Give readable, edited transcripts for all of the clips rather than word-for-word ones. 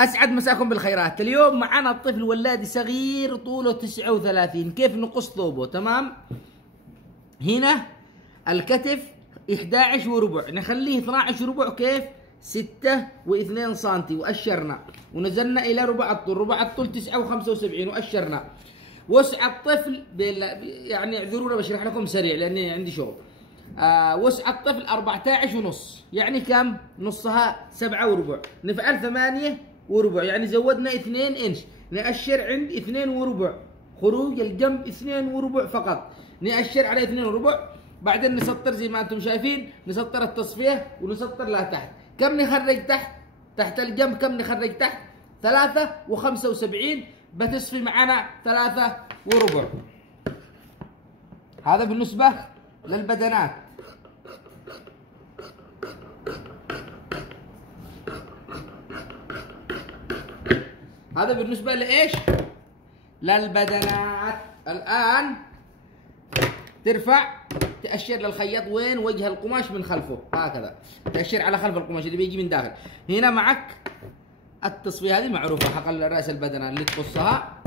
أسعد مساكم بالخيرات. اليوم معنا الطفل ولادي صغير طوله 39. كيف نقص ثوبه؟ تمام. هنا الكتف 11 وربع، نخليه 12 وربع. كيف؟ 6 و2 سم وأشرنا، ونزلنا إلى ربع الطول. ربع الطول 9 و75 وأشرنا. وسع الطفل يعني اعذرونا بشرح لكم سريع لأني عندي شغل. وسع الطفل 14 ونص، يعني كم؟ نصها 7 وربع. نفعل 8 وربع، يعني زودنا 2 انش. نأشر عند 2 وربع، خروج الجنب 2 وربع فقط. نأشر على 2 وربع، بعدين نسطر زي ما انتم شايفين، نسطر التصفية ونسطر لها تحت. كم نخرج تحت؟ تحت الجنب كم نخرج تحت؟ 3 و75. بتصفي معنا 3 وربع. هذا بالنسبة للبدنات. هذا بالنسبة لإيش؟ للبدنات. الآن ترفع تأشر للخياط وين وجه القماش من خلفه، هكذا تأشر على خلف القماش اللي بيجي من داخل. هنا معك التصفية، هذه معروفة حق رأس البدنة اللي تقصها.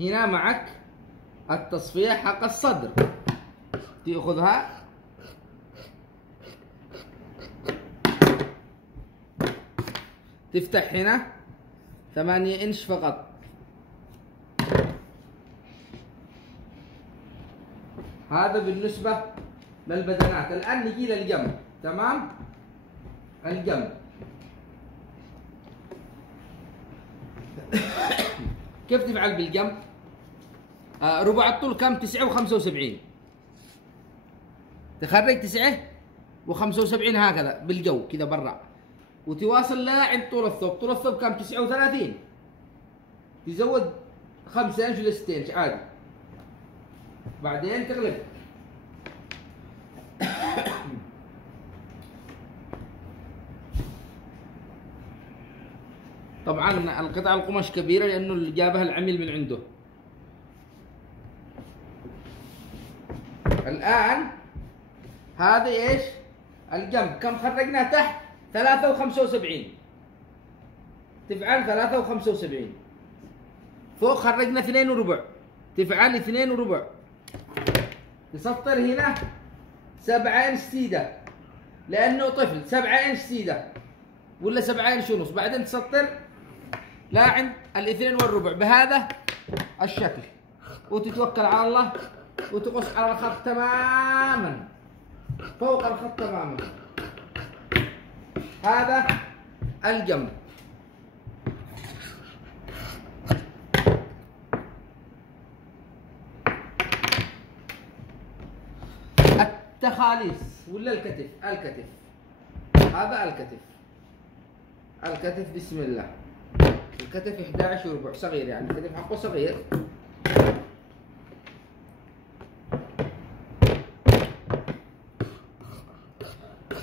هنا معك التصفية حق الصدر، تأخذها تفتح هنا 8 انش فقط. هذا بالنسبة للبدنات. الآن نجي للجنب. تمام. الجنب كيف تفعل بالجنب؟ ربع الطول كم؟ 9 و75. تخرج 9 و75 هكذا بالجو كذا برا، وتواصل لها عند طول الثوب. طول الثوب كم؟ 39. تزود 5 انش ولا 6 انش عادي. بعدين تقلب. طبعا القطع القماش كبيرة لأنه اللي جابها العميل من عنده. الآن هذا ايش؟ الجنب كم خرجنا تحت؟ 3 و75. تفعل 3 و75. فوق خرجنا 2 وربع، تفعل 2 وربع. تسطر هنا 7 انش سيدة لأنه طفل. 7 انش سيدة ولا 7 انش ونص. بعدين تسطر لا عند 2 والربع بهذا الشكل، وتتوكل على الله وتقص على الخط تماما، فوق الخط تماما. هذا الجنب. التخاليص ولا الكتف؟ الكتف. هذا الكتف. الكتف بسم الله. الكتف 11 وربع، صغير يعني الكتف حقه صغير.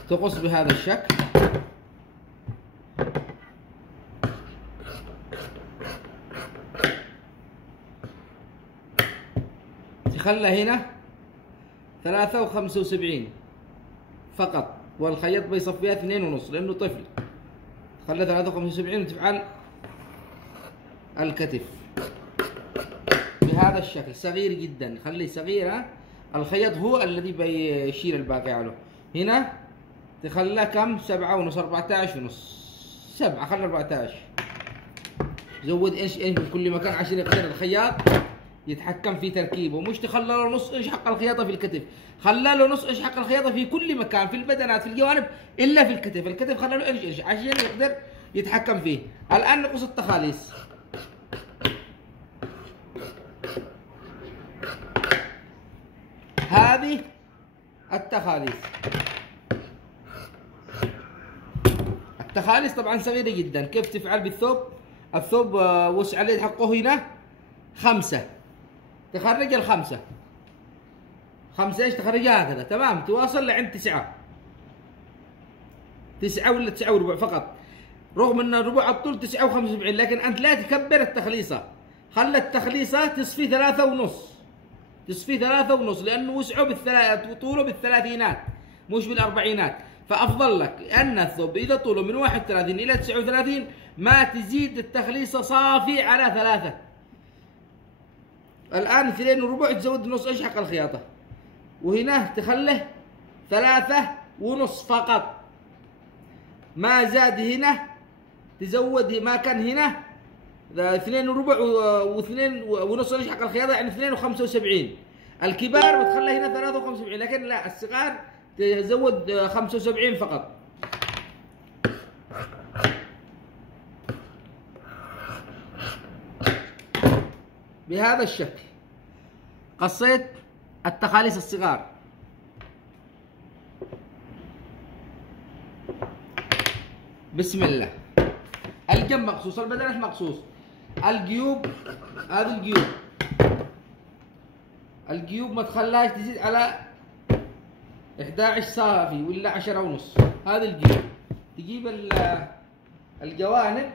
تقص بهذا الشكل. تخلى هنا 3 و75 فقط، والخيط بيصفيها 2 ونص لأنه طفل. تخلى 3 و75 وتفعل الكتف بهذا الشكل صغير جدا. خليه صغير. الخيط هو الذي بيشيل الباقي عليه. هنا تخلى كم؟ 7 ونص، 14 ونص، 7. خلى 14. زود انش انش من كل مكان عشان يقدر الخياط يتحكم في تركيبه. مش تخلى له نص انش حق الخياطه في الكتف، خلى له نص انش حق الخياطه في كل مكان، في البدنات في الجوانب الا في الكتف. الكتف خلى له انش عشان يقدر يتحكم فيه. الان نقص التخاليص. هذه التخاليص. التخاليص طبعا صغيرة جدا. كيف تفعل بالثوب؟ الثوب وسع اليد حقه هنا 5. تخرج ال5. 5 ايش؟ تخرجها هكذا. تمام. تواصل لعند 9. 9 ولا 9 وربع فقط، رغم ان ربع الطول 9 و75. لكن انت لا تكبر التخليصة، خلى التخليصة تصفي 3 ونص. تصفيه 3.5 لأنه وسعه طوله بالثلاثينات مش بالأربعينات. فأفضل لك أن الثوب إذا طوله من 31 إلى 39 ما تزيد التخليصة صافي على 3. الآن 2.25 تزود نص إنش حق الخياطة، وهنا تخله 3.5 فقط. ما زاد هنا تزود، ما كان هنا 2.25 و2.5 إنش حق الخياطة يعني 2.75. الكبار بتخلى هنا 3.75، لكن لا الصغار تزود 75 فقط. بهذا الشكل قصيت التخاليص الصغار. بسم الله. الجنب مقصوص، البدنات مقصوص، الجيوب هذه الجيوب ما تخليهاش تزيد على 11 صافي ولا 10.5. هذه الجيوب تجيب الجوانب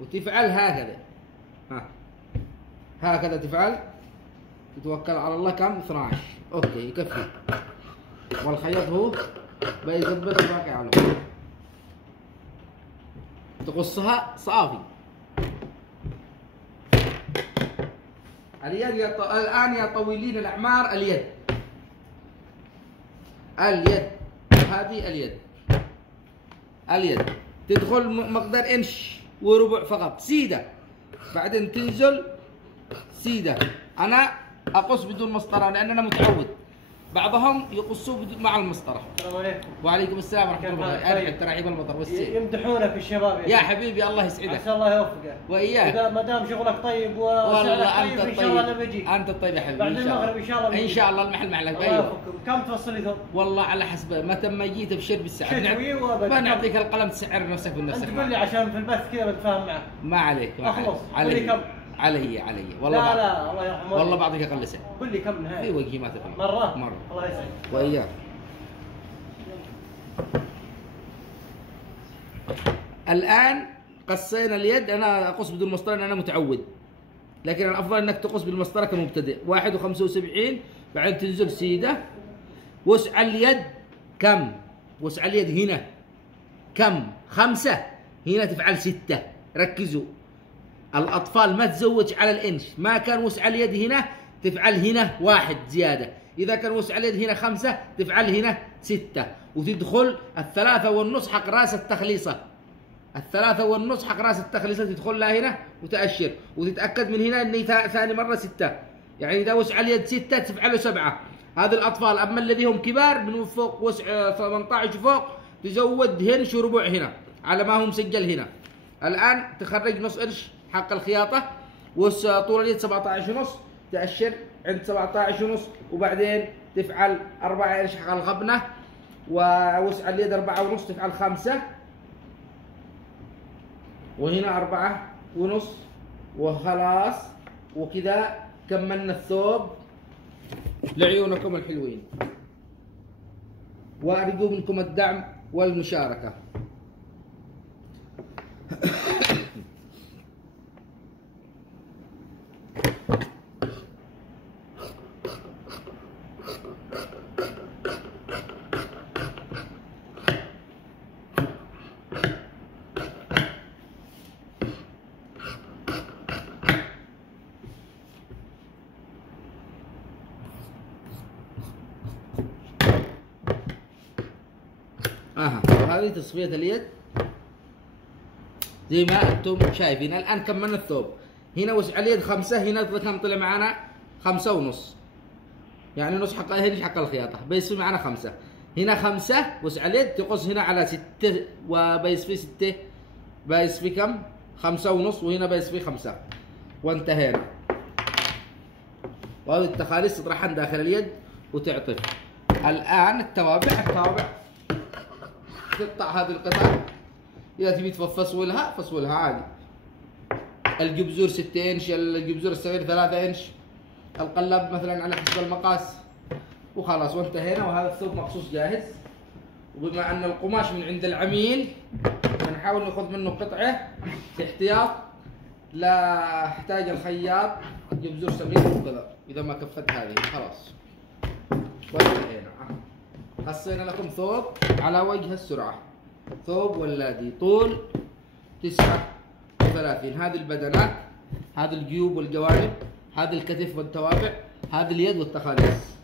وتفعل هكذا، هكذا تفعل، تتوكل على الله. كم؟ 12. اوكي يكفي. والخياط هو بيظبط الواقع على تقصها صافي. اليد الآن يا طويلين الأعمار، اليد هذه اليد تدخل مقدار إنش وربع فقط سيدة، بعدين تنزل سيدة. أنا أقص بدون مسطرة لأن أنا متعود، بعضهم يقصوا مع المسطرة. السلام عليكم. وعليكم السلام ورحمة الله وبركاته. أرحب ترحيب المطر والسير. يمدحونك الشباب يا حبيبي، الله يسعدك. عسى الله يوفقك وإياك. إذا ما دام شغلك طيب والله أنت طيب إن شاء الله أنا بجيك. أنت الطيب يا حبيبي. بعد المغرب إن شاء الله بجيك. إن شاء الله المحل معلك. الله أيوه. يوفقكم. كم توصلي ثوب؟ والله على حسب متى ما جيت ابشر بالسعر. شتوي وأبد. ما نعطيك القلم تسعر نفسك بنفسك. أنت قول لي عشان في البث كذا بتفاهم معك. ما عليك. أخلص. علي. قول لي كم؟ علي والله. لا الله يرحمه. والله بعطيك اقل سعر. قول لي كم نهائي؟ في وجهي ما تفهم. مرة. مرة. الله يسعدك. وإياك. الآن قصينا اليد. أنا أقص بدون مسطرة لأن أنا متعود، لكن الأفضل أنك تقص بالمسطرة كمبتدئ. 1.75 بعدين تنزل سيدة. وسع اليد كم؟ وسع اليد هنا كم؟ 5. هنا تفعل 6. ركزوا الأطفال ما تزوج على الإنش. ما كان وسع اليد هنا تفعل هنا 1 زيادة. إذا كان وسع اليد هنا 5 تفعل هنا 6، وتدخل 3.5 حق رأس التخليصة. 3.5 حق رأس التخليصة تدخل لها هنا وتأشر، وتتأكد من هنا إن ثاني مرة 6. يعني إذا وسع اليد 6 تفعله 7. هذا الأطفال. أما الذي هم كبار من فوق وسع 18 فوق تزود هنش وربع هنا على ما هو مسجل هنا. الآن تخرج نص إنش حق الخياطة، وطول اليد 17.5 تأشر عند 17.5، وبعدين تفعل 4 إنش حق الغبنة، ووسع اليد 4.5 تفعل 5، وهنا 4.5، وخلاص. وكذا كملنا الثوب لعيونكم الحلوين. وأرجو منكم الدعم والمشاركة. هذه تصفية اليد زي ما انتم شايفين. الان كملنا الثوب. هنا وسع اليد 5، هنا كم طلع معنا 5.5، يعني نص حق الهرج حق الخياطة بيصفي معنا 5. هنا 5 وسع اليد تقص هنا على 6 وبيصفي 6، بيصفي كم؟ 5.5، وهنا بيصفي 5، وانتهينا. وهذه التخاليص تطرحها داخل اليد وتعطف. الان التوابع تقطع هذه القطع. إذا تبي تفصلها فصلها عادي. الجبزور 6 إنش، الجبزور الصغير 3 إنش، القلب مثلا على حسب المقاس، وخلاص وانتهينا. وهذا الثوب مقصوص جاهز. وبما أن القماش من عند العميل فنحاول ناخذ منه قطعة احتياط لا احتاج الخياط اجيب زر سميك وكذا، اذا ما كفت هذه خلاص. وانتهينا. خصينا لكم ثوب على وجه السرعة، ثوب ولادي طول 39. هذه البدنات، هذه الجيوب والجوانب، هذه الكتف والتوابع، هذه اليد والتخانيس.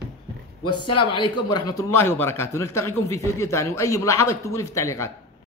والسلام عليكم ورحمة الله وبركاته. نلتقيكم في فيديو ثاني، وأي ملاحظة اكتبوا لي في التعليقات.